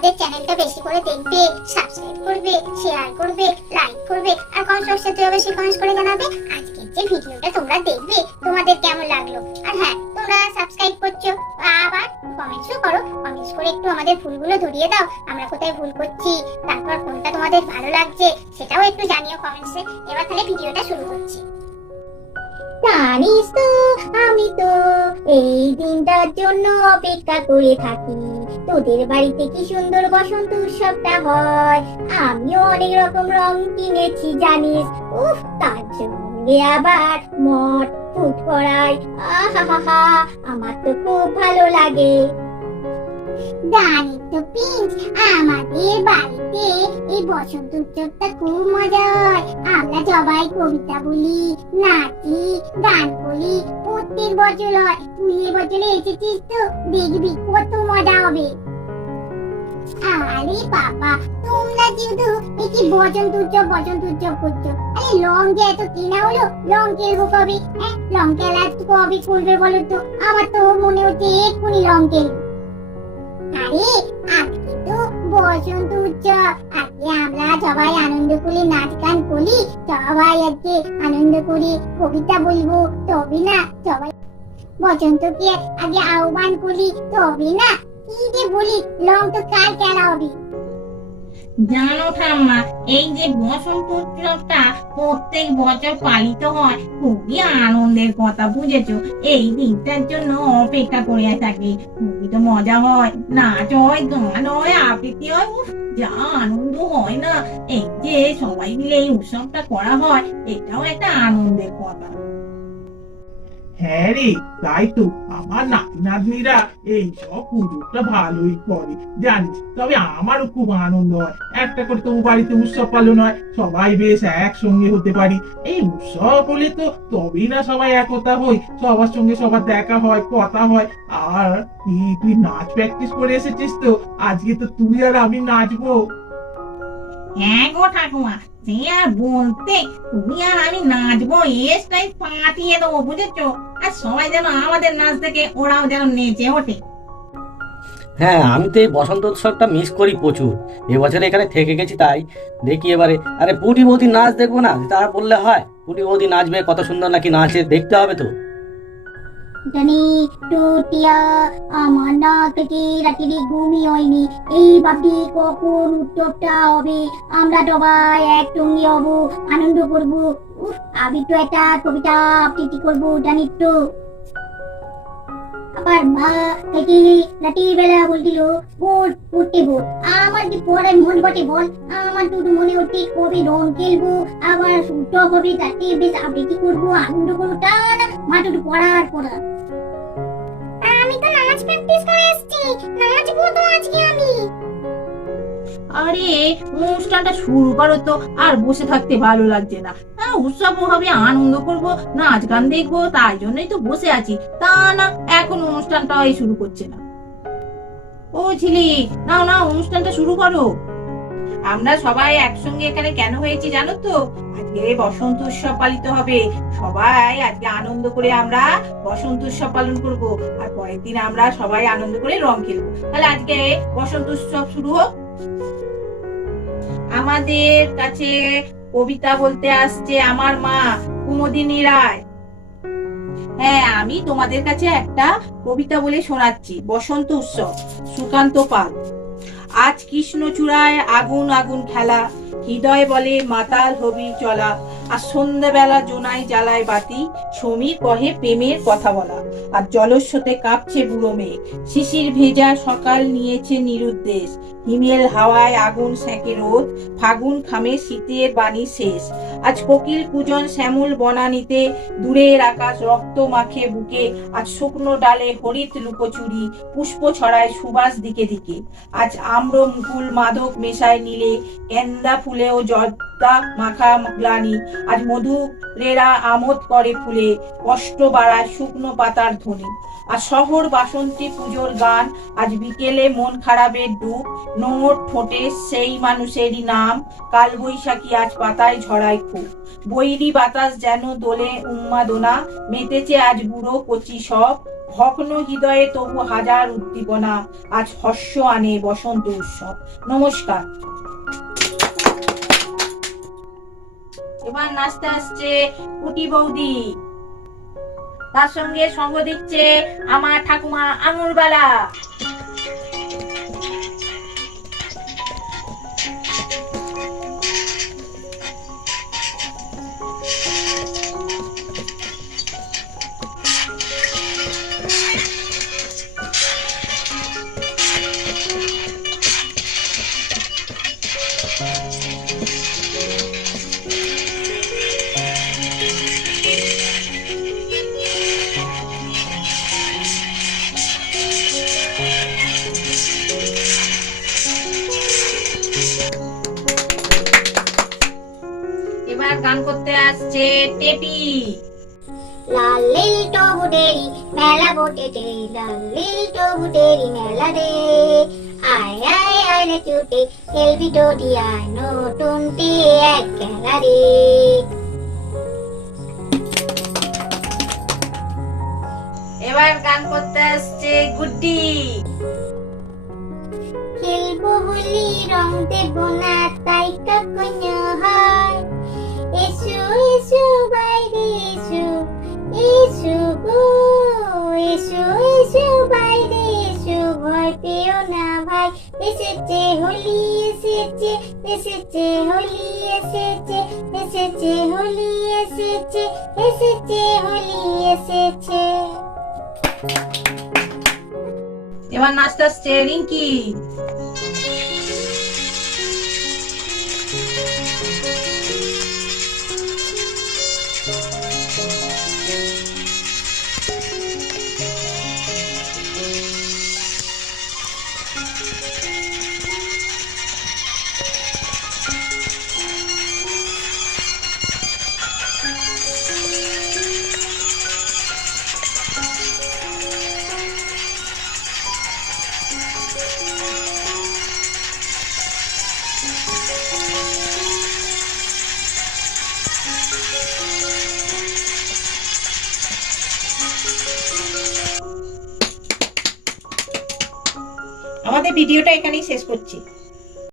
আমাদের চ্যানেলটা বেশি করে দেখবে সাবস্ক্রাইব করবে শেয়ার করবে লাইক করবে, আর কমেন্ট বক্সে তুই অবশ্যই কমেন্ট করে জানাবে। আজকের যে ভিডিওটা তোমরা দেখবে, তোমাদের কেমন লাগল? আর হ্যাঁ তোমরা সাবস্ক্রাইব করছ, আবার কমেন্টসও করো। কমেন্টস করে একটু আমাদের ভুলগুলো ধরিয়ে দাও। আমরা কোথায় ভুল করছি, তারপর কোনটা তোমাদের ভালো লাগছে, সেটাও একটু জানিও কমেন্টসে এবার তাহলে ভিডিওটা শুরু করছি। জানিস তো, আমি তো, এই দিনটার জন্য অপেক্ষা করে থাকি। তোদের বাড়িতে কি সুন্দর বসন্ত উৎসবটা হয়? আমিও অনেক রকম রং কিনেছি, জানিস? উফ, তার সঙ্গে আবার মট ফুট করাই আহা আমার তো খুব ভালো লাগে। জানি তো পিঞ্চ আমাদের বাড়িতে এই বসন্ত উৎসবটা খুব মজা হয়। আমরা সবাই কবিতা বলি, নাচি, গান বছর হয়। তুই এবছরে এসেছিস তো, দেখবি কত মজা হবে। আরে বাবা, তোমরা যেহেতু কি বসন্ত উৎসব বসন্ত উৎসব করছ। আরে লং এত কেনা হলো, লং খেলব কবে? হ্যাঁ লং খেলা কবে করবে বলো তো? আমার তো মনে হচ্ছে এক্ষুনি লং খেলব। আরে বসন্ত আজকে আমরা সবাই আনন্দ করে, নাচ গান করি, সবাই আজকে আনন্দ করে। কবিতা বলব, তবে না, সবাই বসন্তকে আগে আহ্বান করি, তবে না। কি যে বলি, লং তো কাল খেলা হবে। জানো ঠাম্মা, এই যে বসন্ত উৎসবটা প্রত্যেক বছর পালিত হয়, খুবই আনন্দের কথা বুঝেছ। এই দিনটার জন্য অপেক্ষা করে থাকি, খুবই তো মজা হয়। নাচ হয়, গান হয়, আবৃত্তি হয় যা আনন্দ হয় না। এই যে সবাই মিলে এই উৎসবটা করা হয়, এটাও একটা আনন্দের কথা। হ্যাঁ রে, তাই তো। আমার নাতি নাতনিরা এই সব পুজোটা ভালোই করে, জানিস? তবে আমারও খুব আনন্দ হয়। একটা করে বাড়িতে উৎসব পালন হয়, সবাই বেশ একসঙ্গে হতে পারি। এই উৎসব হলে তো তবেই না সবাই একতা হই, সবার সঙ্গে সবার দেখা হয়, কথা হয়। আর তুই নাচ প্র্যাকটিস করে এসেছিস তো? আজকে তো তুই আর আমি নাচবো। হ্যাঁ গো সে আর বলতে তুমি আর আমি নাচবো এসটাই পাঠিয়ে দেবো, বুঝেছ? আর সবাই যেন আমাদের নাচ দেখে, ওরাও যেন নেচে ওঠে। হ্যাঁ আমি তো এই বসন্ত উৎসবটা মিস করি প্রচুর। এবছর এখানে থেকে গেছি তাই। দেখি এবারে। আরে পুটি বৌদি নাচ দেখব না? তারা বললে হয়। পুটি বৌদি নাচবে, কত সুন্দর নাকি নাচে, দেখতে হবে তো। জানি টুটিয়া আমার না থেকে রাত্রি ঘুমই হয়নি, এই ভাবি কখন উৎসবটা হবে? আমরা সবাই একসঙ্গে হব, আনন্দ করব। আমি তো একটা কবিতা আবৃত্তি করব, জানিস তো? আবার মা থেকে রাত্রি বেলা বলছিল ভোট পড়তে ভোট আমার কি পড়ে মন বটে বল? আমার তো মনে হচ্ছে কবে রং খেলব আবার উৎসব হবে তাতে বেশ আবৃত্তি করব? আনন্দ করব তা না মাঠে একটু পড়ার পড়া আমি তো নাচ প্র্যাকটিস করে এসেছি নাচবো তো আজকে আমি। আরে অনুষ্ঠানটা শুরু করো তো আর বসে থাকতে ভালো লাগছে না। হ্যাঁ উৎসবও হবে আনন্দ করব, নাচ গান দেখব, তাই জন্যই তো বসে আছি। তা না, এখন অনুষ্ঠানটাই শুরু করছে না। ও ছিলি নাও না অনুষ্ঠানটা শুরু করো। আমরা সবাই একসঙ্গে এখানে কেন হয়েছি জানো তো? আজকে বসন্ত উৎসব পালিত হবে। সবাই আজকে আনন্দ করে আমরা বসন্ত উৎসব পালন করব। আর পরের দিন আমরা সবাই আনন্দ করে রং খেলব। তাহলে আজকে বসন্ত উৎসব শুরু হোক। আমাদের কাছে কবিতা বলতে আসছে আমার মা, কুমোদিনী রায়। হ্যাঁ আমি তোমাদের কাছে একটা কবিতা বলে শোনাচ্ছি, বসন্ত উৎসব, সুকান্ত পাল। আজ কৃষ্ণচূড়ায় আগুন আগুন খেলা, হৃদয় বলে মাতাল হবি চলা। আর সন্ধ্যাবেলা জোনাই জ্বালায় বাতি সমীর কহে প্রেমের কথা বলা, আর জলস্রোতে কাঁপছে বুড়ো মেঘ শিশির ভেজা সকাল নিয়েছে নিরুদ্দেশ, হিমেল হাওয়ায় আগুন সেঁকে রোদ, ফাগুন খামে শীতের বাণী শেষ। আজ কোকিল পূজন শ্যামল বনানিতে, দূরের আকাশ রক্ত মাখে বুকে, আজ শুকনো ডালে হরিত লুকোচুরি পুষ্প ছড়ায় সুবাস দিকে দিকে। আজ আম্র মুকুল মাদক মেশায় নিলে, গেন্দা ফুলেও জর্দা মাখা গ্লানি, আজ মধু রেরা আমোদ করে ফুলে, কষ্ট বাড়ায় শুকনো পাতার ধ্বনি। আর শহর বাসন্তী পুজোর গান, আজ বিকেলে মন খারাপের ডুব নোংর ঠোঁটে সেই মানুষেরই নাম কাল বৈশাখী আজ পাতায় ঝরায় খুব। বৈরি বাতাস যেন দোলে উন্মাদনা, মেতেছে আজ বুড়ো কচি সব, ভগ্ন হৃদয়ে তবু হাজার উদ্দীপনা, আজ হর্ষ আনে বসন্ত উৎসব। নমস্কার। এবার নাচতে আসছে কুটি বৌদি। তার সঙ্গে সঙ্গ দিচ্ছে আমার ঠাকুমা আঙুরবালা। লাল লীল মেলা বটেটে লাল লীল টবুটেরি মেলা রে আয় আয় আয় রে চুটে নতুন এক খেলা রে এবার গান করতে আসছে গুড্ডি। খেলব বলি রং দেব না তাই কখনো হয়। এসো এসো বাইরে এসো, ভয় পেও না ভাই। এসেছে, হোলি এসেছে এসেছে, হোলি এসেছে এসেছে, হোলি এসেছে এসেছে, হোলি এসেছে। এবার নাচটা স্টেরিং রিঙ্কি আমাদের ভিডিওটা এখানেই শেষ করছি।